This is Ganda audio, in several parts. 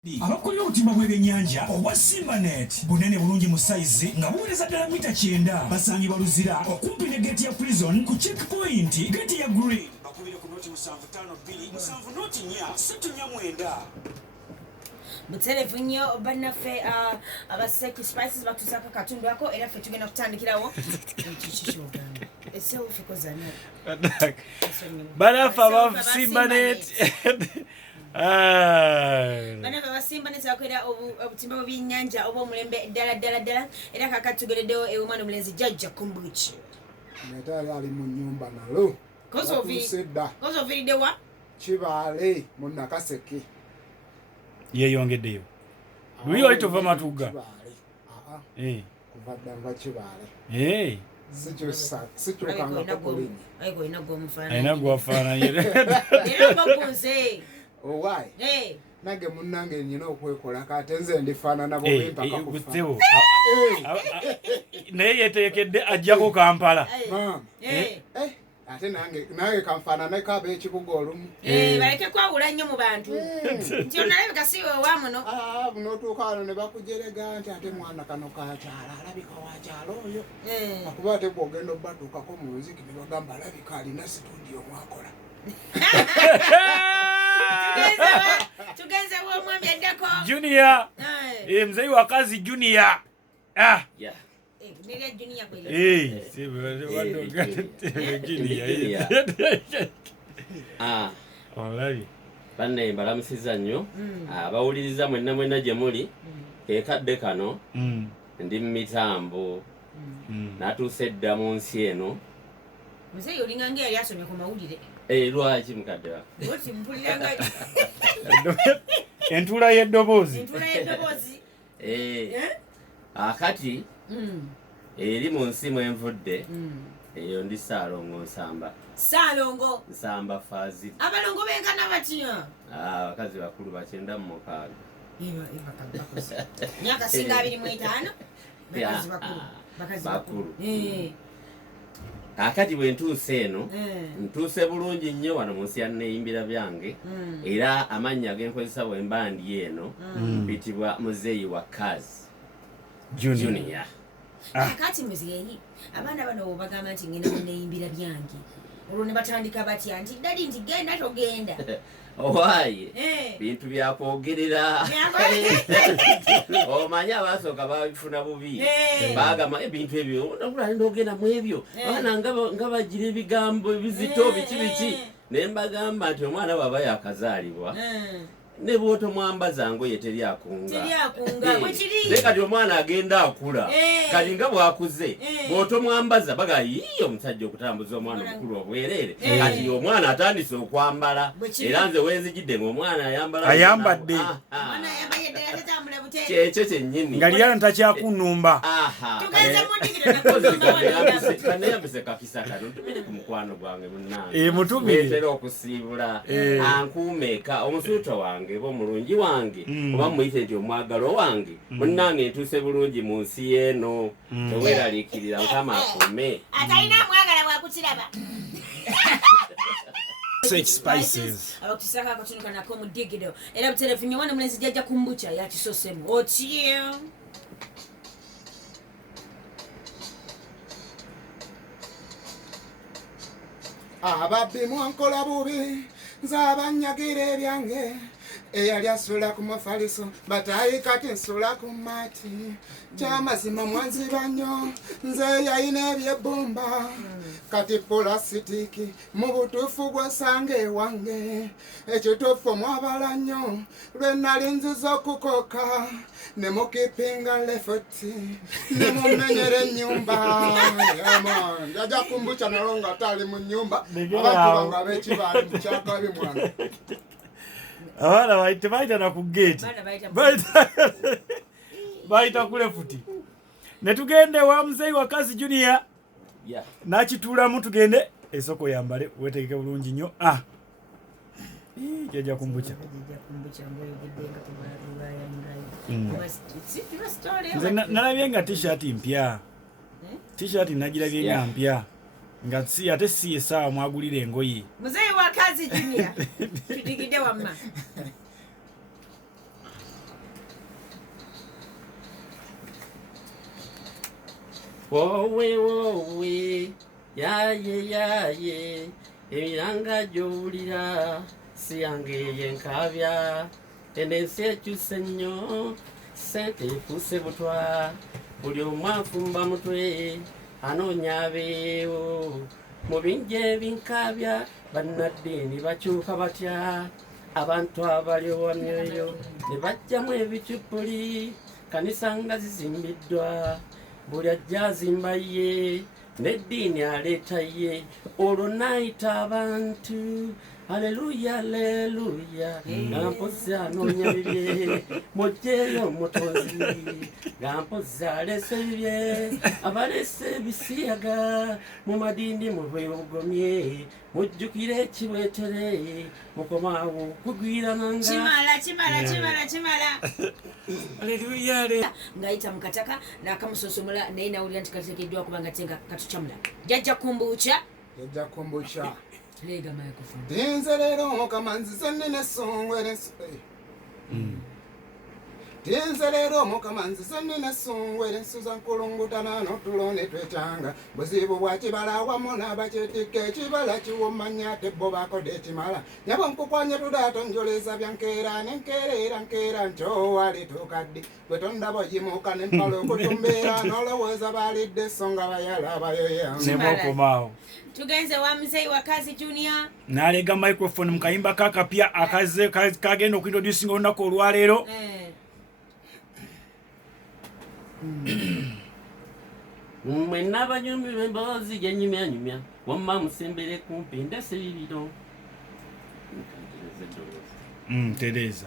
abakolera obutimba bw'ebyennyanja obwa Simbanet bunene bulungi mu sayizi nga buwereza ddala mita 9 basangibwa Luzira okumpi ne geeti ya prison ku checkpoint geeti ya Green bakubire ku noti 752 7 noti 4 Mutelevu nnyo bannaffe abaseki spices batusaka katundu ako era ffe tugenda kutandikirawo esewo fikozana banafa aba Simbanet banafa aba Simbanet bakolera obutimba bw'ebyennyanja oba omulembe ddala era kakati tugereddewo omwana omulenzi Jjajja Kumbuchi Metali ali mu nnyumba nalo kozoviridde wa Kibaale mu Nakaseke yeyongeddeyo luli oli tova matuga kuvadda Kibaale ayina gwafaananye owaye nange munnange nyina okwekola kate nze ndifaanana bwempakakufa naye yeteekedde ajjako Kampala ate nange kanfaanane kaba ekibuga olumu baleke kwawula nnyo mu bantu nti onalabika si wewa muno bunootuuka wano ne bakujerega nti ate mwana kano kakyala alabika wakyala oyo akuba ate bwogenda obbatuukako mu nziki ne bagamba alabika alina situndi omwakola tugenzewo omwami addako Junior mzei wa kazi Junior banne mbalamusiza nnyo abawuliriza mwenna gye muli kekadde kano ndi mu mitambo natuuse dda mu nsi eno muzeeyi olinga ngeri asomye ku mawulire lwaki mukadde wa mpuliranga entula y'eddoboozi akati eri mu nsi mwenvudde eyo ndi Ssaalongo Nsamba Fazili abalongo benkana batya abakazi bakulu 96 myaka singa 25 bakulu akati bwe ntuuse eno ntuuse bulungi nnyo wano mu nsi ya nneeyimbira byange era amannya genkozesa bwe mba ndi eno mpitibwa muzeeyi wa kazi Junior. Akati muzeeyi abaana bano bagamba nti ngenda munneeyimbira byange olwo ne batandika batya nti dadi nti genda togenda owaaye bintu byakwogerera omanye abasooka babifuna bubi bagamba ebintu ebyo nakulali ogenda mu ebyo abaana nga bagira ebigambo ebizito biki ne mbagamba nti omwana bw'aba yakazaalibwa ne bw'otomwambaza ngoye teri akunga naye kati omwana agenda akula kati nga bw'akuze bw'otomwambaza baga yiyo omusajja okutambuza omwana omukulu obwereere kati omwana atandise okwambala era nze wenzijidde ng'omwana ayambadde kyekyo kyennyini nga lyana takyakunnumba kaneyambise kakisa kano ntumire ku mukwano gwange munnange mutumire wetera okusiibula ankuumeeka omusuuto wange oba omulungi wange oba muyite nti omwagalo wange munnange ntuuse bulungi mu nsi yeeno teweeraliikirira Mukama akuume atalina mwagala bwakukiraba spices abakutusaka akatundu kanako mu digido era butelevinya mwana mulenzi Jjajja Kumbuchi yakisosemu otyo ababbi mwankola bubi nze abanyagira ebyange eyali asula ku mufaliso batayi kati nsula ku mati kyamazima mwanziba nnyo nze yayina ebyebbumba kati pulasitiki mu butuufu bw'osanga ewange ekituufu mwabala nnyo lwe nali nziza okukoka ne mukipinga lefuti ne mumenyera ennyumba Jjajja Kumbuchi nalo nga tali mu nnyumba abantu bange ab'Ekibaale mu kyakabi mwana abaana tebayita na ku geeti bayita ku lefuti ne tugende wa muzeeyi wa kazi Junior nakituulamu tugende esoko yambale wetegeke bulungi nnyo Jjajja Kumbuchi nze nalabye nga t-shirt mpya t-shirt nagirabye nga mpya nga si ate si esaawa mwagulira engoye muzeeyi wa kazi Junior tudigidde wamma wowe yaye emiranga gy'owulira si yange yenkabya endensi ekyuse nnyo sente efuuse butwa buli omu afumba mutwe anoonya abeewo mu bingi ebinkabya bannaddiini bakyuka batya abantu abali owamyoyo ne bajjamu ebicupuli kanisa nga zizimbiddwa buli ajja azimba ye n'eddiini aleeta ye olwo naayita abantu aleluya aleluya nga mpozi anoonya bibye mujjeeyo omutonzi nga mpozi aleese bibye abaleese ebisiyaga mu madindi mu bwebugomye mujjukire ekibwetere mukomaawo kugwirananga kimala Haleluya. ngayita mukataka nakamusosomola naye nawulira nti kateekeddwa kubanga tenga katucamula jajja kumbuucha lega microphone tinze leero omukama nzize nnina essungu era tinze leero omukama nzize nnina essungu era ensuza nkulungutana n'otulo ne twetanga buzibu bwa kibala awamu n'abakyetikka ekibala kiwomanya ate bo bakodde ekimala nyabo nkukwanye tudaato njoleza byankeera nenkeera nkyowali tukaddi bwe tondaba oyimuka nempala okutumbeera n'olowooza balidde essonga bayala abayoya Nebokomao. tugenze wa muzeyi wa kazi Junior Nalega microphone mukayimba kakapya akaze kagenda okuintroducinga olunaku olwaleero. mwena abanyumirwa emboozi gyenyumyanyumya wamma musembere kumpi ndese bibiro Tereza.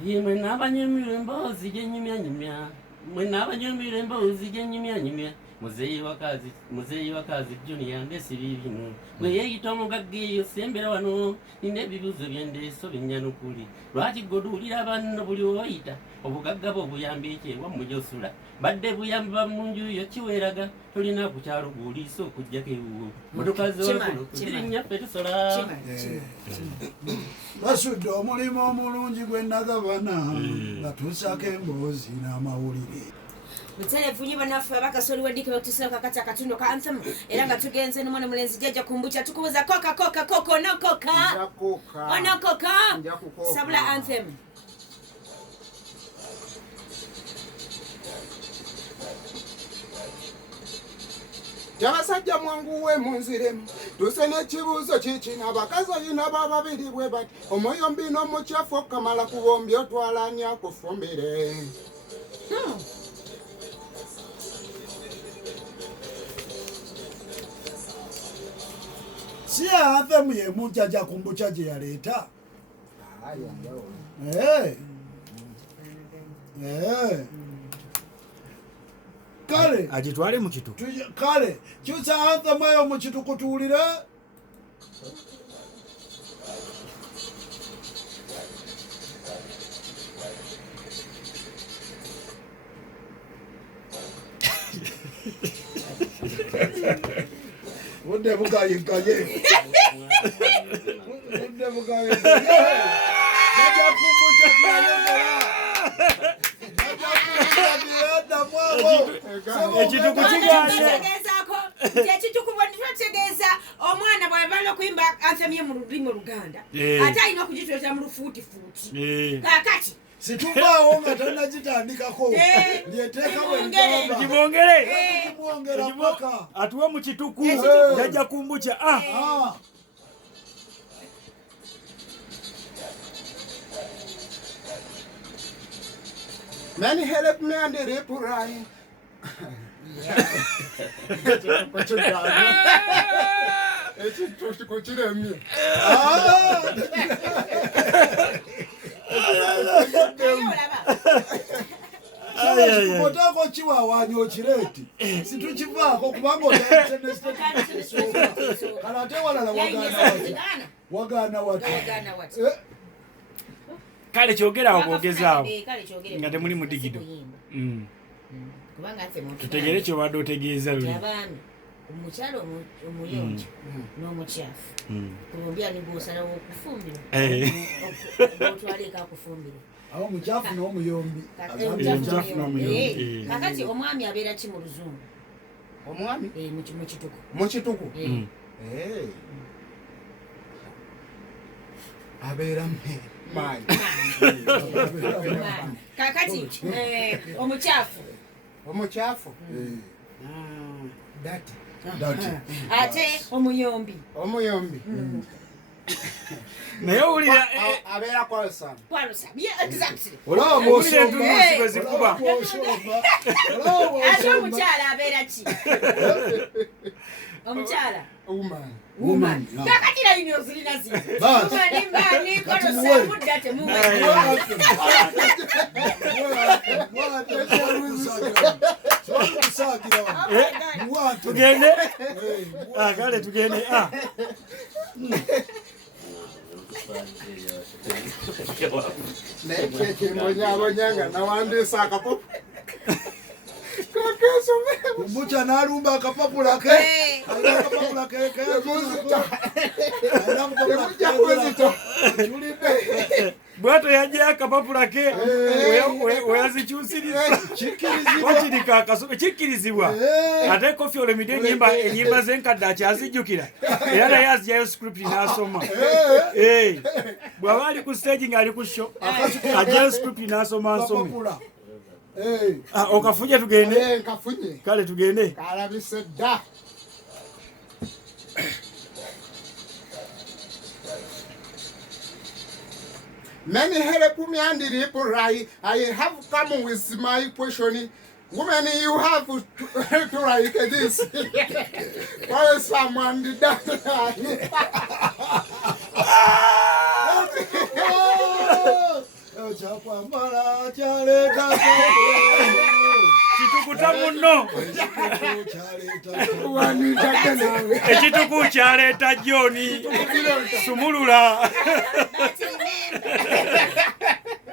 mwena abanyumirwa emboozi gyenyumyanyumya mwena abanyumirwa emboozi gyenyumyanyumya muzeyi wa kazi Junior ndese bibino bwe yeeyita omugagga eyo sembera wano nina ebibuuzo byendeeso binnyanukuli lwaki goduulira banno buli woyita obugagga bwo obuyambi ekyewa mujosula badde buyambi ba mu nju yo kiweeraga tolina ku kyalo gw'oliisa okuggyako ewuwo motoka zirinyaffe tusola basudde omulimu omulungi gwe nagabana nga tusako emboozi n'amawulire mutelefunyi banaffe abakasoli weddike batusira kakati akatundo ka anthem era nga tugenze nomwana mulenzi jajja kumbucha tukubuza koka onokoka sabula anthem Jabasajja mwanguwe munziremu tuse n'ekibuuzo kikina abakazi oyina bababiri bwe bati omuyombi n'omukyafu okamala kubombi otwalanya akufumbire si anthem ye munjaja kumbucha gye yaleeta kale Agitwale mu kitu. kale kyusa anthem eyo mu kitu kutuulire budde bugayigaye budde bugayigaye jajja kumbucha kyayongera Ekituku kigaanye. ekitukubo nitwategeeza omwana bwabala okuyimba anthem ye mu lulimi oluganda ate alina okugitweta mu lufuutifuuti kakati situvaawo nga tannagitandikako lyeteeka Kibongere. paka Atuwe mu kituku. Jajja kumbucha. Many help me and the reply. otako kiwaawanya okireeti situkivaako kubanga kale ate walala wagaana wati Kale kyogerawo bwogezaawo nga temuli mudigido. Tutegere kyobadde otegeeza luli. omukyalo omuyonjo n'omukyafu bombi ali bw'osalawo okufumbira otwaleka akufumbira awo muchafu n'omuyombi kakati omwami abeera ki mu luzungu omwami mukituku mukituku abeera maanyi kakati omukyafu dati ate omuyombi naye owulira abeera kwalosana owulira entunuusi bwe zikuba ate omukyala abeera ki omukyala woman kakati layini ozirina zimani kolosamudda temumanyi tugende kale tugende nekekembonyabonyanga nawandiisa akapopo Mucha nalumba akapapula ke akapapula ke bwato yajja akapapula ke weyazikyusiriza wakirika akasobe kikkirizibwa ate Koffi Olomide enyimba zenkadde akyazijjukira era naye azijjayo script n'asoma bw'aba ali ku stage ng'ali ku show ajjayo script n'asoma nsome okafunye tugende kale tugende kalabise dda many help me and reply. I have come with my question. Women, you have to like this. Why someone did that? kitukuta muno ekituku kyaleeta John sumulula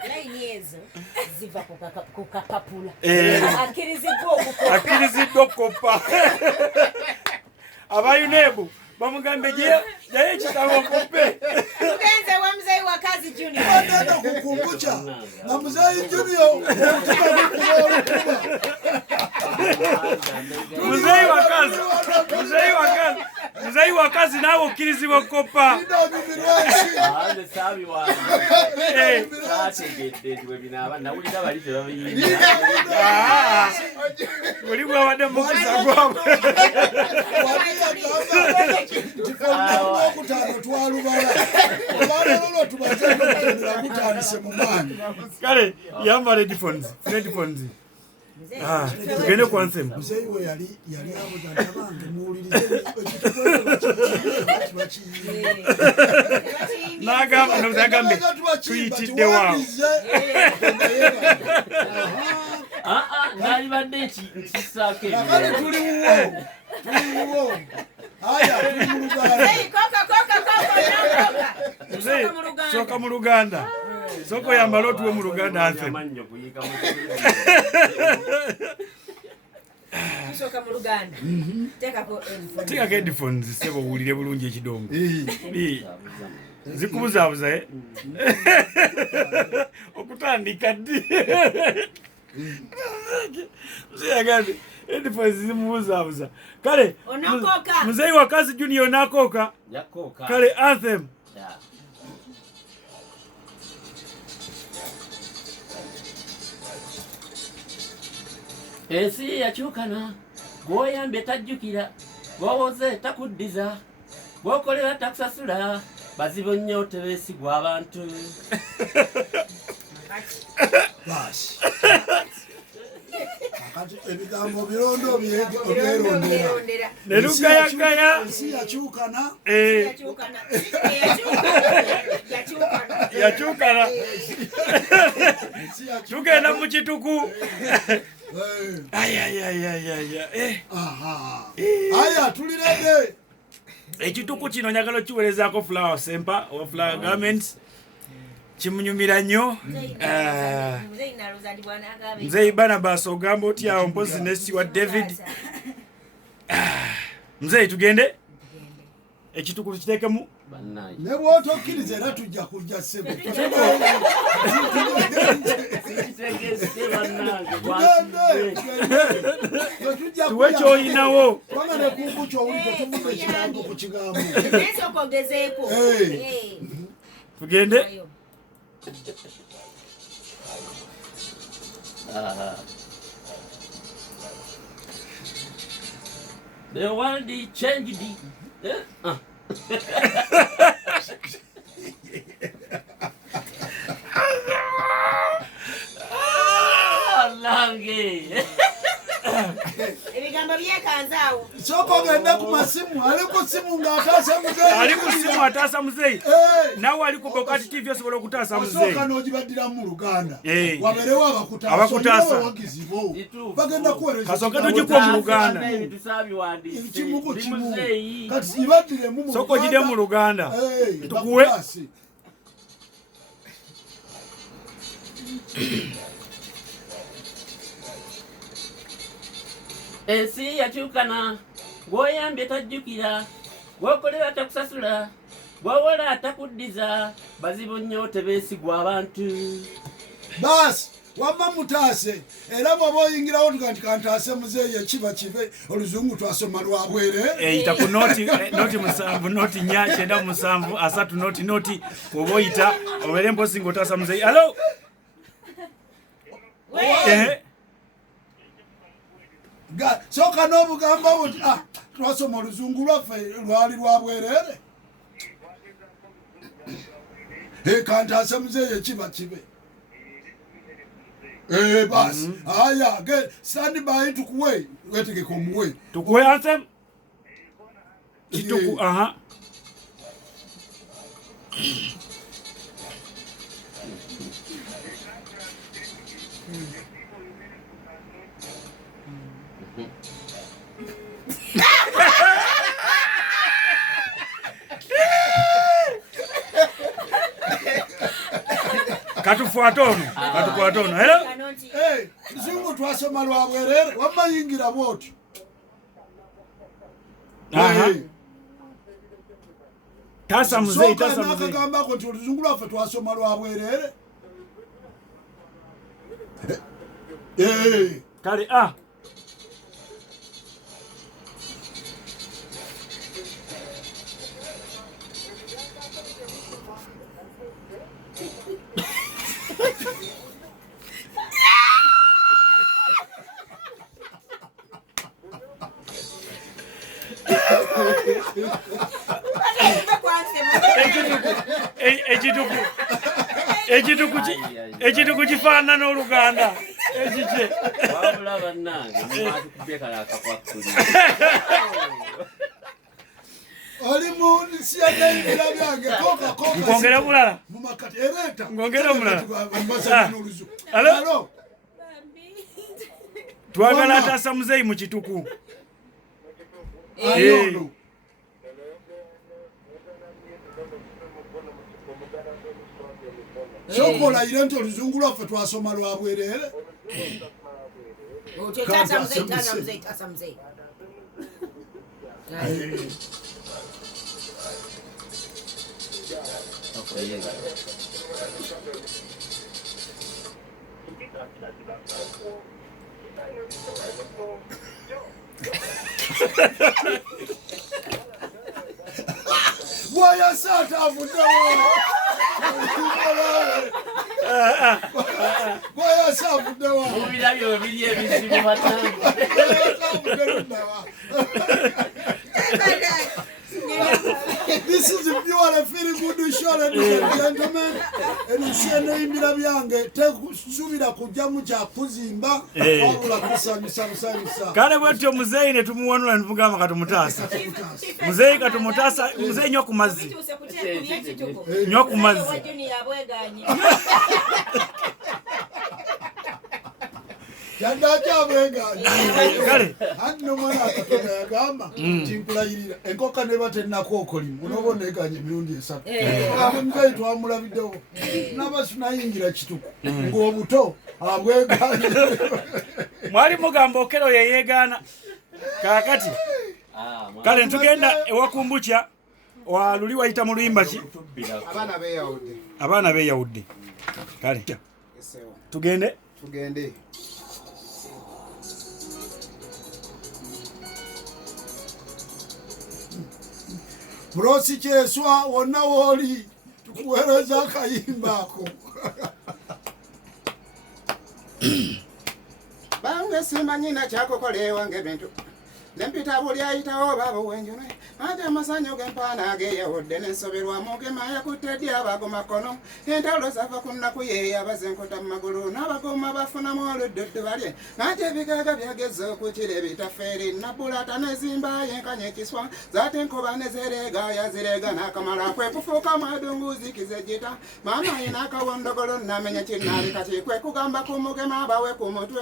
layini ezo ziva ku kapapula akkiriziddwa okukopa abayunebu bamugambe jaye ekitabo okupe tugenze wa muzeyi wa kazi Junior Nenda kukumbucha na muzeyi Junior muzeyi wa kazi nawe okkirizibwa okukopa oli bwabadde mukisa gwabwe okutano twalubala obalolo tubazenokutendera kutandise mu maanyi kale yambala headphones tugende ku anthem muzeyi we yali abozabange muwulirize n'agamba nomuzagambe tuyitidde waawo nalibadde nkisaako kakale tuliwo aya tuli mu Luganda muzeyi sooka mu Luganda sooka oyambala otuwe mu Luganda anthem tusooka mu Luganda tekako headphones sebo owulire bulungi ekidongo zikubuzaabuza okutandika ddi zeyagambye headphones zimubuzaabuza kale muzeyi wa kazi Junior nakooka kale anthem ensi yakyukana gwoyambye tajjukira gwowoze takuddiza gwokolera takusasula bazibu nnyo otebeesigwa abantu basi akati ebigambo birondo byerondera ne lugayagaya ensi yakyukana yakyukana tugenda mu kituku aya tulirende ekituku kino njagala okiweerezaako Flower Semper owa Flower Garments kimunyumira nnyo nzeyi Barnabas ogamba otyawo mpozi ne Stewart David Mzee tugende ekitukulu kitekemu bannaye ne bw'otokkiriza era tujja kujja ssebo tuwe kyoyinawo kubanga ne kunku kyowuli tetumuva ekigambo ku kigambo Nesooka ogezeeko. tugende the world changed lange Ebigambo byekanzaawo. sooka ogende ku masimu ali ku simu ng'ataasa muzeeyi ali ku simu ataasa muzeeyi nawe ali ku Bokati TV osobola okutaasa muzeeyi osooka n'ogibaddiramu mu Luganda Eh. wabeerewo Abakutaasa. abawagizibo bagenda kuweereza kasooke tugikuwa mu Luganda kimu ku kimu kati ibaddiremu mu sooka ogire mu Luganda Eh, tukuwe bakutaase. ensi yakyukana gw'oyambye tajjukira gw'okolera takusasula gw'owola takuddiza bazibu nnyo tebeesigwa abantu baasi wamma mutaase era bw'oba oyingirawo nti kantaase muzeeyi ekiba kibe oluzungu twasoma lwa bwereere eyita ku noti 7 noti 9 noti oba oyita obeere mposi ng'otaasa muzeeyi alo sooka n'obugamba buti twasoma oluzungu lwaffe lwali lwa bwereere kantaase muzeeyi ekiba kibe baasi aya stand by tukuwe wetegeka omuwe tukuwe anthem kituku aha katufuate ono hello luzungu twasoma lwa bwereere wamma yingira bwotyo taasa muzeeyi nakagambako nti oluzungu lwaffe twasoma lwa bwereere kale ekituku kifaanana Oluganda ekikye wabula bannange mumatukubye kale akakwakuli oli mu siyadayingira byange nkongera bulala mumakati ereeta ngongera omulala alo twagala ataasa muzeeyi mu kituku ayono sooka olayire nti oluzungu lwaffe twasoma lwa bwereere Taasa muzeeyi. bwayasa atavuddewo bwayasa avuddewo mubirabyo biri ebizibu batange This is a pure feel good show, ladies and gentlemen. Elusieno imbira byange tekusubira kujja mu kya kuzimba wabula kusanyusa. kale bwetyo muzeeyi ne tumuwanula ne tugamba katumutaasa muzeeyi katumutaasa muzeeyi nnyo ku mazzi nnyo ku mazzi kale ati nomwana akatono yagamba tinkulayirira enkoka neba tennakookolimu onooba oneganye emirundi 3 muzeeyi twamulabiddewo nabasu nayingira kituku ng'obuto abweganye mwali mugamba okero yeyeegaana kaakati kale ntugenda ewakumbucha waluli wayita mu luyimba ki abaana beeyawudde kale tugende Brosi Kyeswa wonna wooli tukuweereza akayimba ako. Bange simanyina kyakukolewa ng'ebintu nempita buli ayitawo baba wenjone ate amasanyo g'empaana ageyawudde n'ensoberwamu gema yakutte ddi abagomakono entawulo zava ku nnaku yeeyo abaze enkota mu magulu n'abagoma bafunamu oludduddu balye ate ebigaaga byagezze okukira ebitafeeri nabbulata n'ezimba yenkanya ekiswa zaate enkoba ne zereega yazireega n'akamala kwe kufuuka mwadunguzikiza ejjita maama ye n'akawondogolo n'amenya kinnaalika ki kwe kugamba ku mugema abawe ku mutwe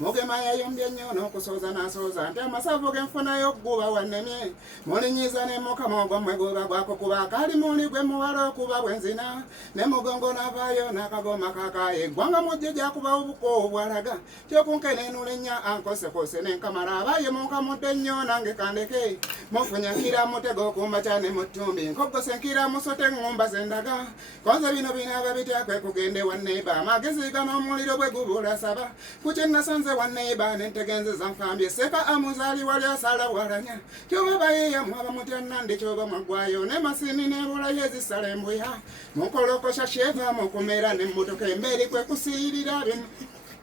mugema yayombye nnyo n'okusooza n'asooza nti amasavu genfunayo okuguba wannemye mulinyiza ne mukama ogwomwe guba gwakukuba akali muli gwe muwala okuba bwenzina ne mugongo n'avaayo n'akagoma kakaye eggwanga mujje gyakuba obuko obwalaga kyokunkenenula ennya ankosekose n'enkamala abaye munkamudde nnyo nange kandeke mufunya nkira mutego okumba cyane mu ttumbi nkogose nkira musote ngumba zendaga konze bino binaaba bitya kwe kugende wanneeba amagezi gano omuliro bwe gubula saba kukye nasanze wanneeba n'entegenzeza nfambye seka amuzaali wali asala bwalanya kyoba bayeya mwaba mutya nande kyoba mwagwayo ne masini nebula yezisala embuya mukolokosha sheva mukumera nemmotoka emberi kwe kusiirira bino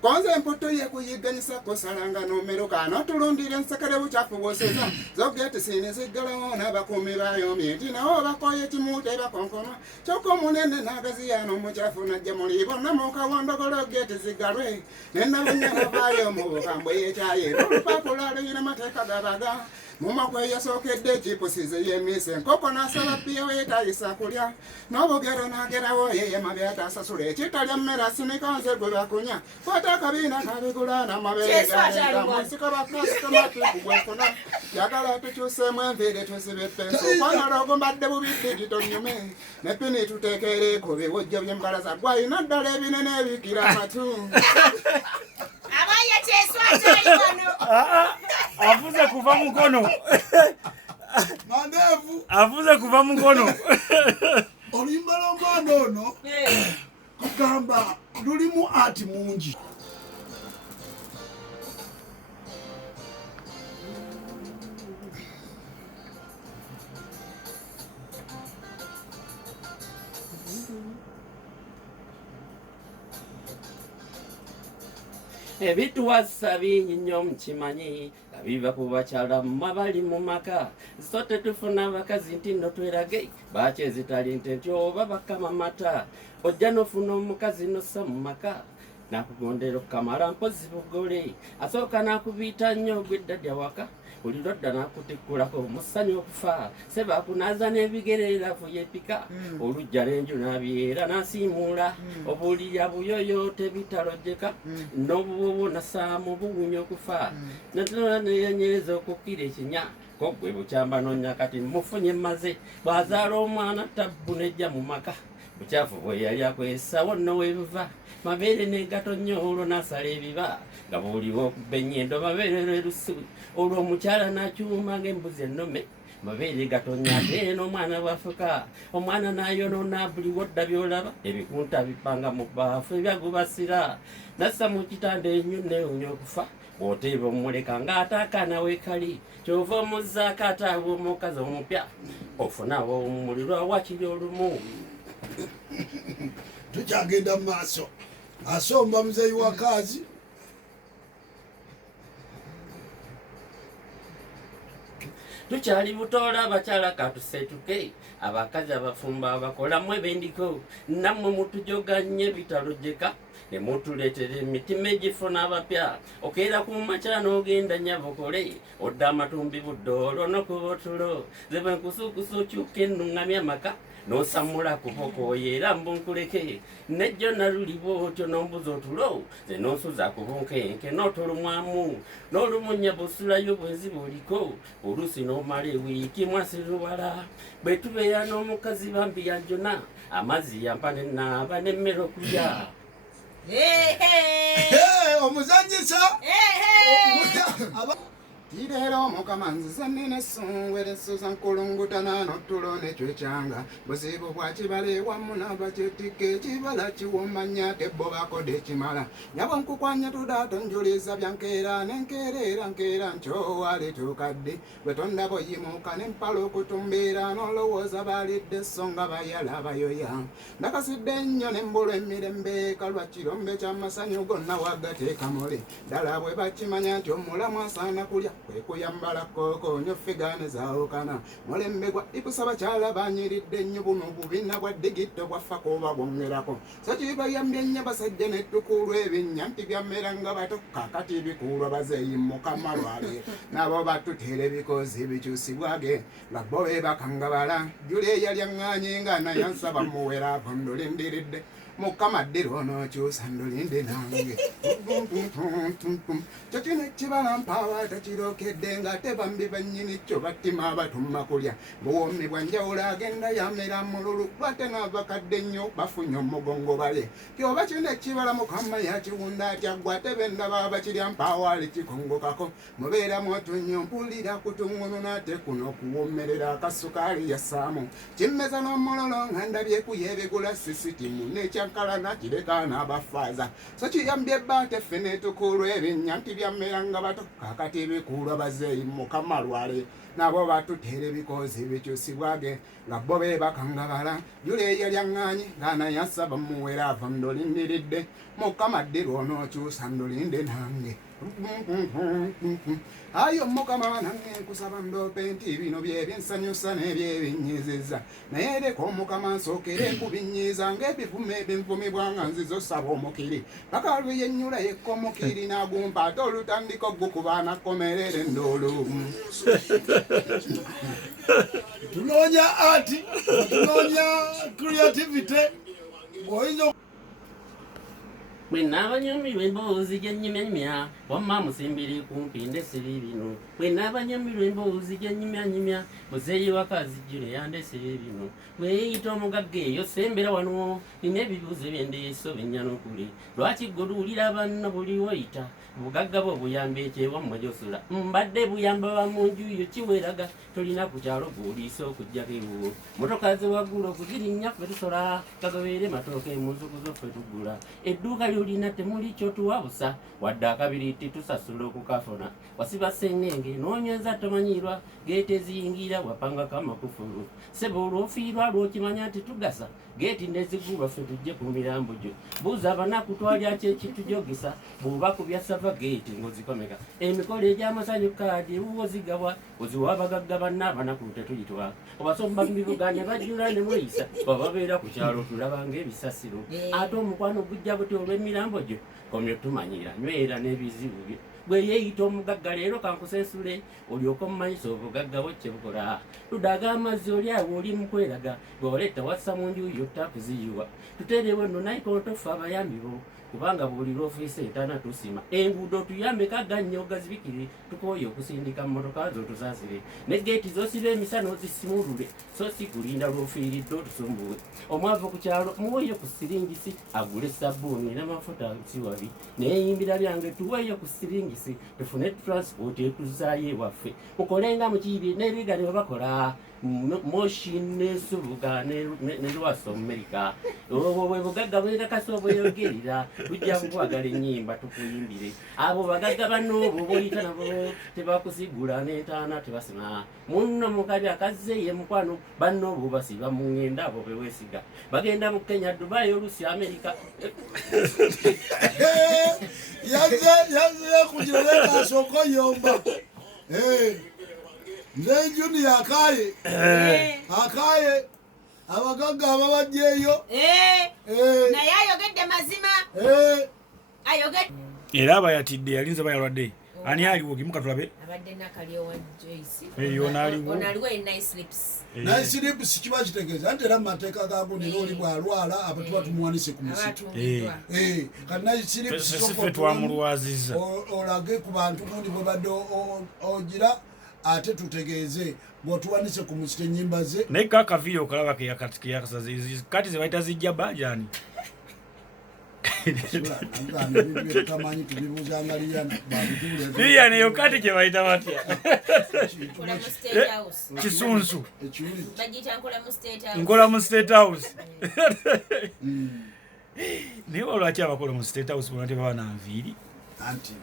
konze emputo ye kuyiganyisa kosalanga nomeruka notulundira ensekere buchafu bwoseza zogeti sini ziggalawo n'abakuumi bayomye nti nawo bakoye kimuute bakonkoma kyokka omunene n'agaziya n'omuchafu najja muli bonna mukawondogolo geti ziggalwe nenabanya navaayo mu bukambwe yekyaye olupapula luyina mateeka gabaga mumakwe yasookedde ekipusize yemise enkoko n'asaba bbiya weetayisa kulya n'obugero n'agerawo yeye mabyata asasula ekitalya mmera sinikanze gwe bakunya kwata akabiina kabigula n'amabeegamusika bakasitomati kugwefuna yagala tukyuseemu enviiri tusibe penso kwanala ogumbadde bubidde gitonyume nepini tuteekere ku biwujjo by'embalaza gwayina ddala ebinene ebikira amatu abaya Kyeswa akyali wano avuze kuva mukono mandevu avuze kuva mukono oluyimba lw'omwana ono kugamba lulimu ati mungi ebituwasa bingi nnyo mukimanyi abiva ku bakyala mmwe abali mu maka so tetufuna abakazi nti nno twerage baaki ezitali nte nti oba bakama mata ojja n'ofuna omukazi nossa mu maka nakugondera okukamala mpozi bugole asooka n'akubiita nnyo ogw'eddadya waka buli lwadda n'akutikkulako musanyu okufa sebaakunaaza n'ebigererafu yepika olujja n'enju n'abyera n'asiimuula obuulirya buyoyote bitalojjeka n'obubobo nasaamu buwunya okufa natala neyanyereza okukkira ekinya koggwe bukyamba nonya kati mufunye mmaze bw'azaala omwana tabbu nejja mu maka bukyafu bwe yali akwesa wonno webuva mabeere negato nnyo olwo n'asala ebiba nga buuliwo okubba ennyindo mabeere lwerusubi olwo omukyala n'akyuma ng'embuzi ennome mabeere gatonya ate n'omwana bwafuka omwana n'ayonoona buliwo dda byolaba ebikunta bipanga mu bbaafu ebyagubasira nassa mu kitanda enyu neewunya okufa bw'oteeba omuleka ng'ate akaana weekali kyova omuzzaako ate aba omukazi omupya ofunawo omulirwa wakiri olumu tukyagenda mu maaso asomba muzeyi wa kazi tukyali butoola abakyala katuseetuke abakazi abafumba abakolamu ebendiko nammwe mutujoganye bitalojjeka ne mutuleetera emitima egifuna abapya okeera ku makyala n'ogenda nyabukole odda amatumbi budde olwo n'okuba otulo ze bwe nkusuukusa okyuka ennuŋŋamya amaka n'osamula kubokooyo era mbunkuleke nejjo naluliwo otyo n'ombuza otulo ze n'osuza kubunkenke n'otolumwamu n'olumunya busulayo bwenzi buliko oluusi n'omala ewiiki mwasiruwala bwe tubeera n'omukazi bambi yanjona amazzi yampa nenaaba n'emmere okulya omuzanyisa Tirero mukama nzize nine sunwere susan kulungutana n'otulo n'ekyekyanga buzibu bwa kibala ewamu n'abakyetike ekibala kiwomanya tebbo bakode ekimala nyabo nkukwanya tudaato njuliza byankeera nenkeerera nkeera nkyowale tukadde bwe tondabo yimuka n'empala okutumbeera n'olowooza balidde songa bayala bayoya ndakasidde ennyo n'embulwa emirembe kalwa kirombe ky'amasanyu gonna wagateeka mule ddala bwe bakimanya nti omulamu asaana kulya kwe kuyambala koko nyo figane zaawukana mulembe gwa ipusa bakyala banyiridde ennyo buno bubina bwa digito bwaffa kuba bwongerako so kibayambye ennyo basajja n'ettukulwa ebinnya nti byammera nga bato kakati bikuulwa bazeeyi mukama lwale nabo batuteera ebikozi bikyusibwage nga bo bebakangabala juli eyali aŋŋaanyi nga nayansaba muwera vondolindiridde mukama ddira onookyusa ndolinde nange kyo kino ekibala mpaawa takirokedde ng'ate bambi bannyini kyo battima abatumma kulya buwoomi bwa njawulo agenda yamera mululu lwate n'abakadde nnyo bafunye omugongo bale kyoba kino ekibala mukama yakiwunda atya ggwe ate bendaba abakirya mpaawa alikikongokako mubeeramu otunnyo mpulira kutuŋŋunu n'ate kuno okuwoomerera akasukaali yassaamu kimmeza n'omulolo nga ndabyekuya ebigula sisitimu n'ekyankala nakireka n'abafaaza so kiyambye baate ffe n'etukuulwa ebinnya nti byammera nga bato kakati ebikuulwa bazeeyi mukama lwale nabo batuteera ebikozi bikyusibwage nga bo bebakangabala jula eyali aŋŋaanyi ng'anayasaba muwera ava ndolindiridde mukama ddirwa onookyusa ndolinde nange ayo mukama nange nkusaba ndoope nti bino byebinsanyusa n'ebyebinyiiziza naye leka omukama nsookere nkubinyiiza ng'ebivumo ebinvumibwanga nzizo saba omukiri paka lweyennyula yekka omukiri n'agumpa ate olutandika ogukuba nakomerere ndoolu tunoonya ati tunoonya creativity oyinza Mwena abanyumirwa emboozi gy'ennyimyanyimya wamma musimbiri kumpi ndesiri bino mwena abanyumirwa emboozi gy'ennyimyanyimya muzeeyi wakazijjule yandesiri bino bweyiyita omugagga eyo sembera wano nina ebibuuzo ebyendeeso bennyanukuli lwaki goluwulira banno buli woyita bugagga bwo buyamba ekyewa mmwe gyosula mbadde buyamba bamunjuyo kiweraga tolina ku kyalo gwoliisa okujjako ewuwo motoka zewaggula okuzirinnya ffe tusola kagobeere matooka emunzukuzo ffe tugula edduuka lyolina temuli kyotuwa busa wadde akabiriiti tusasula okukafuna wasiba sengenge noonyweza tomanyirwa geeti eziyingira wapangako amakufulu sebe olwofiirwa lwokimanya nti tugasa geeti nezigulwa ffe tujje ku mirambo gyo buuza abanaku twalyaki ekitujogesa bw'oba kubya sava geeti ng'ozikomeka emikolo egy'amasanyu kaadi ewuwo zigabwa oziwa abagagga banna abanaku tetuyitwa obasomba mu bibuganya bajjula ne mweyisa bababeera ku kyalo tulaba ng'ebisasiro ate omukwano gujja buti olw'emirambo gyo komyo tumanyira nywera n'ebizibu byo bwe yeeyita omugagga leero kankusensule olyoka omumanyisa obugagga bwe kye bukola ludaga amazzi oli awo oli mu kweraga bw'oletta wassa mu nju yo takuziyiwa tuteerewo nno nayikontofu abayambi bo kubanga buli lw'ofiisa entaana tusima enguudo tuyambe kagannyo gazibikire tukooye okusindika mu motoka zo tusaasire ne geeti zosiba emisana ozisimulule so si kulinda lw'ofiiridde otusumbuwe omwavu ku kyalo muweeyo ku siringisi agule sabbuuni n'amafuta si wabi neeyimbira byange tuweeyo ku siringisi tufune transport etuzaayo ewaffe mukolenga mukiibi n'ebiga ne babakola moshi nesubuga ne lwasa omumerika obwo bwe bugagga bwekakasa obweyogerera tujja kukwagala ennyimba tukuyimbire abo bagagga banoobo boyita nabo tebakusigula n'entaana tebasima munno mukabi akazzeeye mukwano banoobo basiba mu ŋŋenda abo bewesiga bagenda mu Kenya, Dubai, Olusi, Amerika yaze kujireka asoko yomba nze Junior akaye abagagga ababajjeeyo naye ayogedde mazima ayogedde era abayatidde yalinze bayalwadde ani aliwo gimuka tulabe abadde nakali owa Joyce onaliwo nice lips nice lips kiba kitegeeza nti era mateeka gago nina oli bwalwala aba tuba tumuwanise ku musitu kati nice lips sife twamulwaziza olage ku bantu gundi bwe badde ogira ate tutegeeze bw'otuwanise ku musite ennyimba ze naye kakaviyo okalaba keyakasaze kati ze bayita zijja bajani Liyana eyo kati kye bayita batya? Kisunsu. Nkola mu State House. Naye olwaki abakola mu State House bona tebaba na nviiri? Anti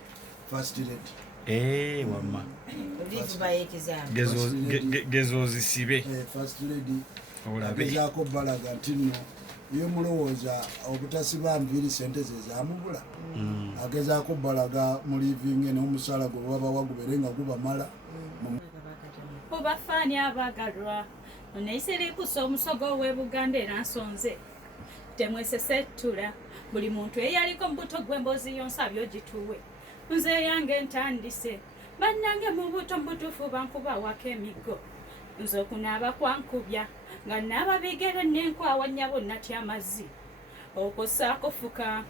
first lady. Wamma. Gezo zisibe. First lady. Olabe. Agezaako balaga nti nno ye mulowooza obutasiba nviiri sente ze zamubula. Agezaako balaga mu living n'omusaala gwe baba wagubere nga gubamala. Obafaani abagalwa oneisirikusa omusogo w'e Buganda era nsonze temwesesettula buli muntu eyaliko mbuto gw'emboozi yonsa byogituwe nze yange ntandise bannange mu buto mbutuufu bankuba wako emigo nze okunaaba kwankubya nga naaba bigere n'enkwawa nnyabo natya amazzi okosaako fuka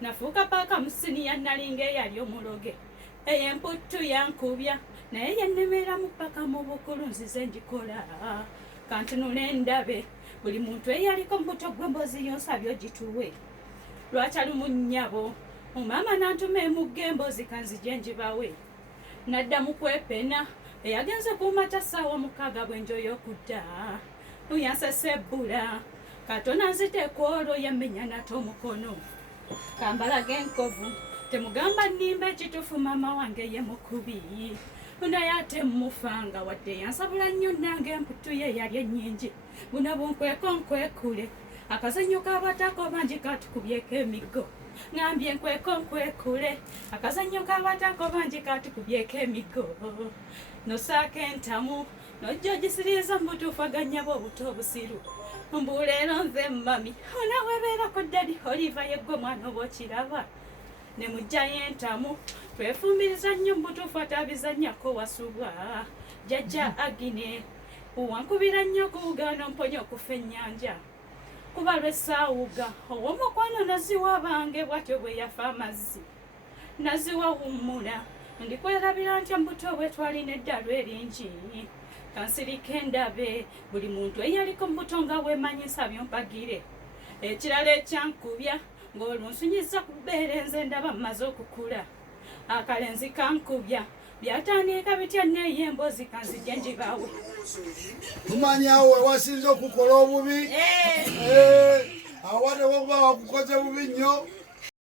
nafuuka paaka musiniya nalinga eyali omuloge ey'emputtu yankubya naye yennemera mu paka mu bukulu nzize ngikola kantunule ndabe buli muntu eyaliko mbuto gw'emboozi yonsa byogituwe lwakyali mu nnyabo omama nantuma emugga emboozi kanzije njibawe nadda mu kwepena eyagenze kumata ssaawa 6 bwenjoyo okudda uyansese ebbula katona nziteeka olwo yamenya nate omukono kambalaga enkovu temugamba nnimba ekituufu maama wange ye mukubi naye ate mufanga wadde yansabula nnyo nange emputu ye yali ennyingi buno bunkweko nkwekule akazannyo k'abatako bangi katukubyeko emigo ngambye nkweko nkwekule akazannyo k'abatako bangi katukubyeko emigo nosaako entamu nojja gisiriiza mubutuufu aganyabo obuto obusiru mbuleero nze mami onawebeerako ddali oliva yeggwe mwana oba okiraba ne mujjayo entamu twefumbiriza nnyo mubutuufu atabizannyako wasubwa jjajja Agine wankubira nnyo okuwugaana omponya okufa ennyanja kuba lw'essaawuga ow'omukwano naziwa bange bwatyo bwe yafa amazzi naziwa wummula ndikwerabira ntya mbuto bwe twalina eddalo eringi kansirika endabe buli muntu eyaliko mbuto nga bwemanyisa byompagire ekirala ekyankubya ng'olunsunyiza ku bbeere nze ndaba mmaze okukula akalenzi kankubya byatandika bitya neey'emboozi kanzije njibawe tumanyawo wewasinza okukola obubi awate wokuba wakukoze bubi nnyo